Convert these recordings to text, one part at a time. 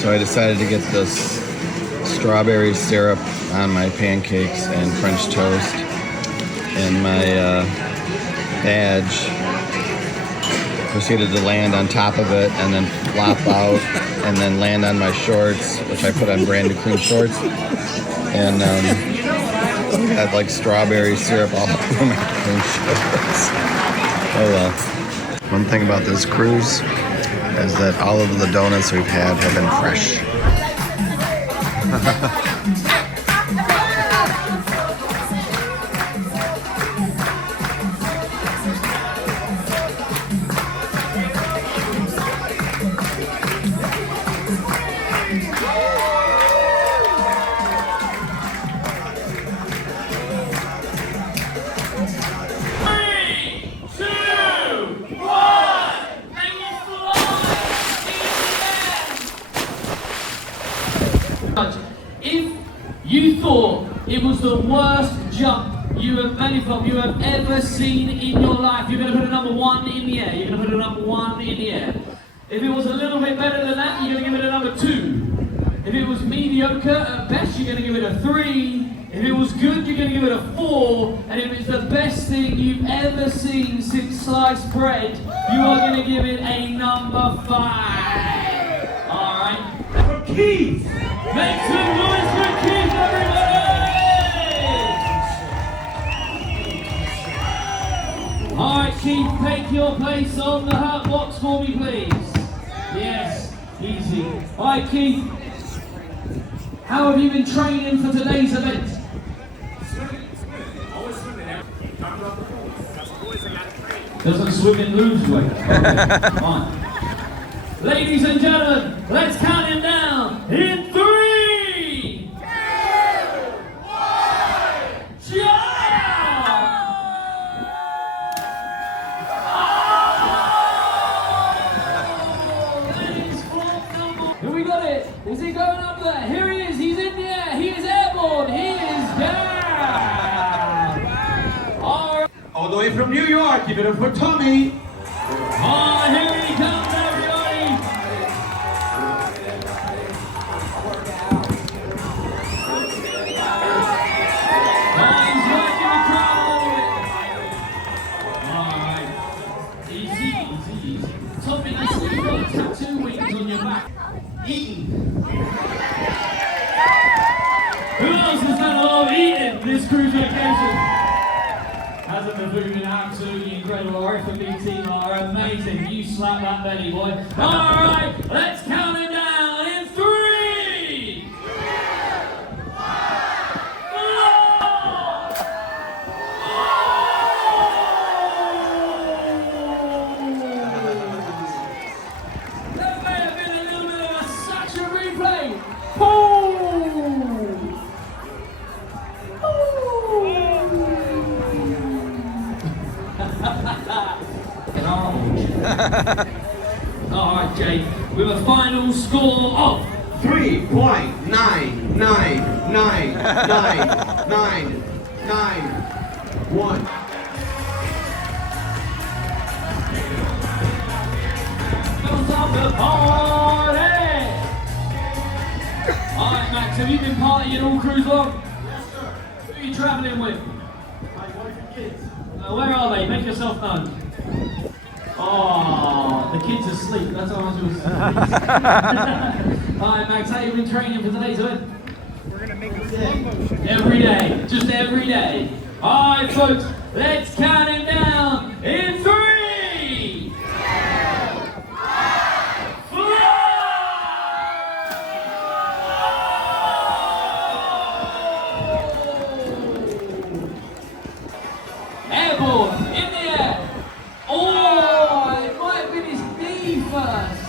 So I decided to get this strawberry syrup on my pancakes and French toast, and my badge proceeded to land on top of it and then flop out and then land on my shorts, which I put on brand new clean shorts, and had like strawberry syrup all over my clean shorts. Oh well. One thing about this cruise is that all of the donuts we've had have been fresh. If you thought it was the worst jump you have ever seen in your life, you're going to put a number 1 in the air. You're going to put a number 1 in the air. If it was a little bit better than that, you're going to give it a number 2. If it was mediocre at best, you're going to give it a 3. If it was good, you're going to give it a 4. And if it's the best thing you've ever seen since sliced bread, you are going to give it a number 5. All right. For Keith. Make some noise for Keith, everybody! Alright, Keith, take your place on the hurt box for me, please. Yes, easy. Alright, Keith, how have you been training for today's event? Doesn't swimming lose weight? Fine. Ladies and gentlemen, let's count him down in 3, 2, 1, jump! Here we got it. Is he going up there? Here he is. He's in the air. He is airborne. He is down. All right. All the way from New York, give it up for Tommy. Oh, here he comes. Tommy, you see you've got tattoo wings on your back. Eating. Who else has done a lot of eating this cruise vacation? Hasn't been moving absolutely incredible. Our F&B team are amazing. You slap that belly, boy. Alright, let's count it down in 3, 2, 1. Alright, Jay, with a final score of 3.9999991. Comes up the party! Alright, Max, have you been partying all cruise long? Yes, sir. Who are you travelling with? My wife and kids. Where are they? Make yourself known. Oh, the kids are asleep. That's how much it was. Alright, Max, how you been training for today's event? We're going to make a slow motion. Every day. Just every day. Alright, folks, let's count him down in 3, 2, 1, fly! Airborne, in the air. Oh, it might have been his knee first.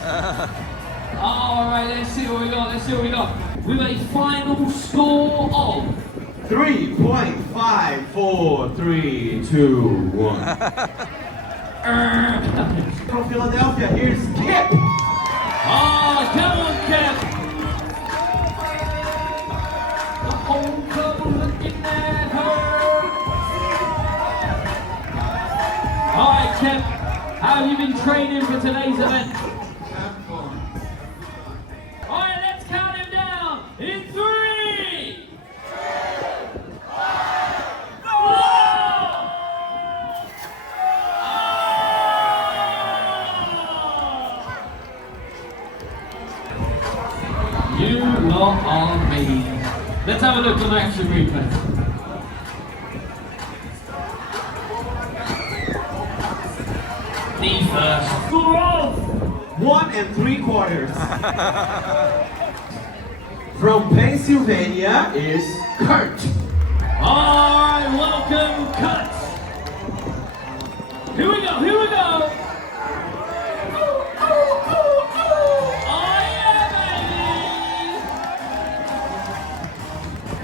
Alright, let's see what we got. With a final score of 3.54321. From Philadelphia, here's Kip. Oh, come on, Kip. The whole club looking at her. Alright, Kip. How have you been training for today's event? Have fun. Alright, You lot are mean. Let's have a look at the action replay. Knee first. Score off! 1 3/4. From Pennsylvania is Kurt. Alright, welcome, Cut. Here we go, here we go. Oh yeah, baby.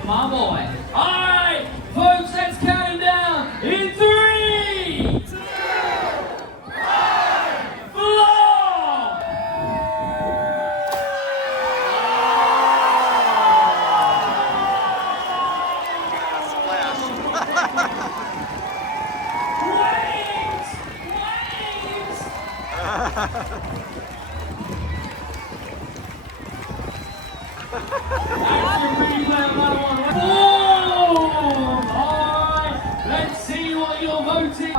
My boy. Alright, folks, let's count him down. In 3, 2, 1, 4. Let's see what you're voting.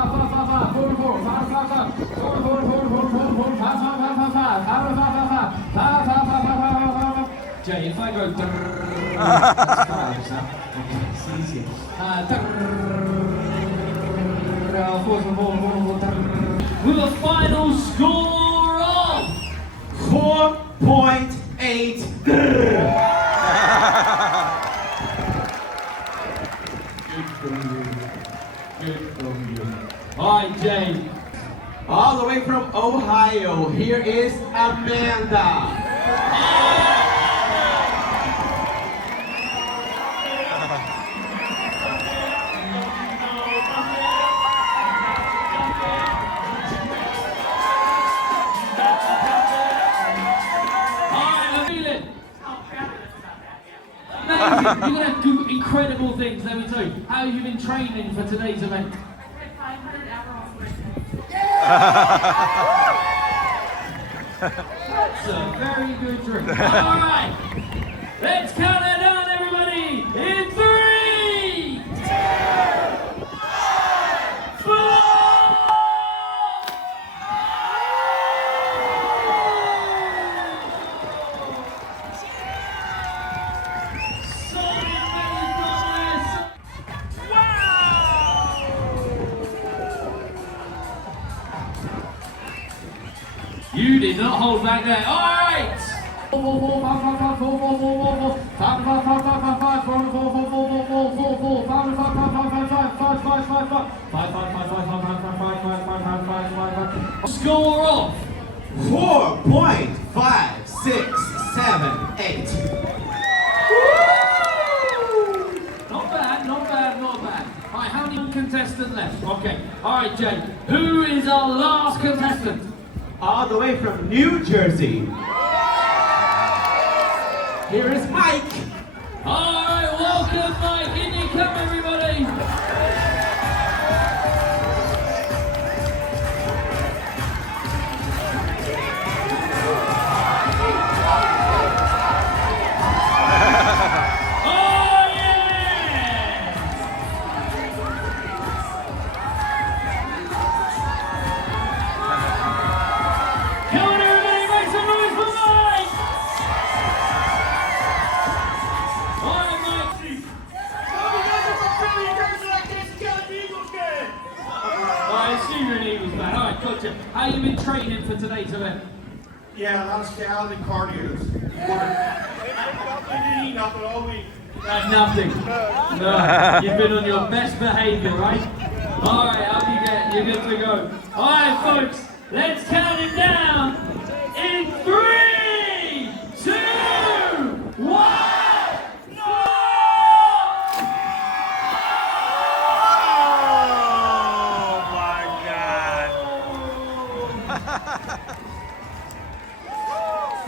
Jay, if I go it's easy. With a final score of 4.8. Good from you. Good from you. Alright, Jay. All the way from Ohio, here is Amanda. Amazing. You're going to do incredible things, let me tell you. How have you been training for today's event? 500 hours. That's a very good drink. Alright, let's count it down, everybody. In 3, 2, 1, 4. You did not hold back there. All right. Score off. 4.5678. Not bad, not bad, not bad. All right, how many contestants left? Okay. All right, Jay. Who is our last contestant? All the way from New Jersey. Here is Mike. All right, welcome, Mike. In you come, everybody. Oh, yeah! Come on, everybody, make some noise for Mike! All right, Mike. I assume you're an Eagles fan. All right, gotcha. How you been training for today's event? Yeah, a lot of scouting and cardios. I didn't eat nothing all week. Nothing. No. You've been on your best behavior, right? All right, up you get. You're good to go. All right, folks, let's count it down in 3, 2, 1.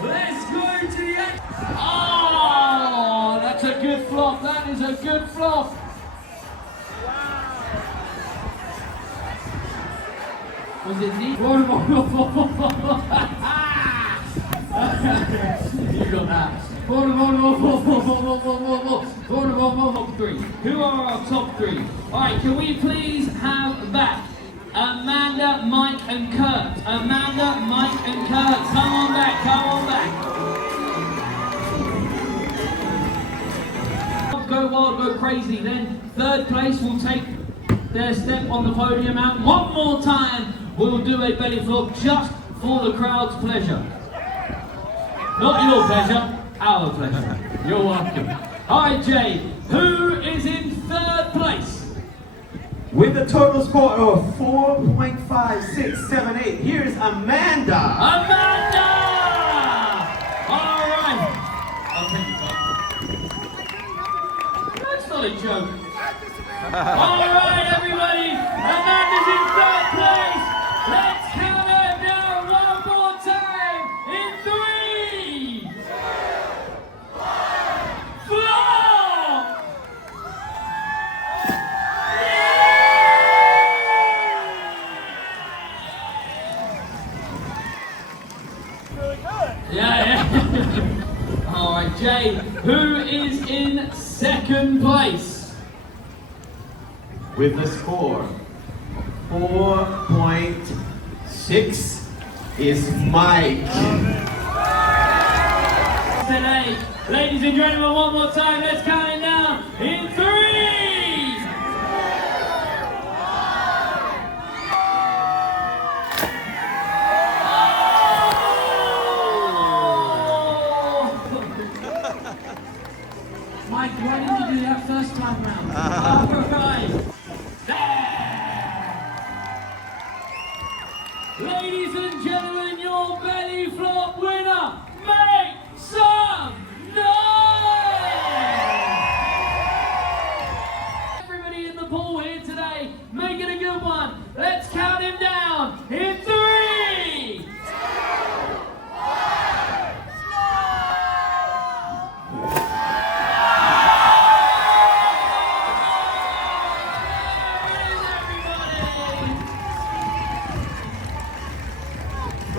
Let's go to the end. Oh, that's a good flop. That is a good flop. Was it neat? You got that. Top 3. Who are our top 3? Alright, can we please have back Amanda, Mike and Kurt? Amanda, Mike and Kurt, come on back, come on back. go wild, go crazy. Then third place will take their step on the podium, and one more time we'll do a belly flop just for the crowd's pleasure. Not your pleasure, our pleasure. You're welcome. All right, Jay, who is in third place? With a total score of 4.5678, here's Amanda. Amanda! All right. I'll take it, that's not a joke. All right, everybody. Amanda's in third place. Let's count her down one more time. In 3, 2, 1, flop! Yeah. All right, Jay, who is in second place? With a score of 4.6 is Mike. Today, ladies and gentlemen, one more time, let's count it down. In 3. Mike, why didn't you do that first time round? All right. Ladies and gentlemen, your belly flop winner, make some noise! Everybody in the pool here today, make it a good one. Let's count him down. In 3.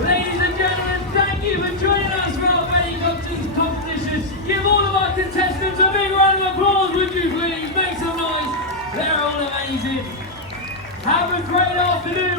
Ladies and gentlemen, thank you for joining us for our belly competition. Give all of our contestants a big round of applause, would you please? Make some noise. They're all amazing. Have a great afternoon.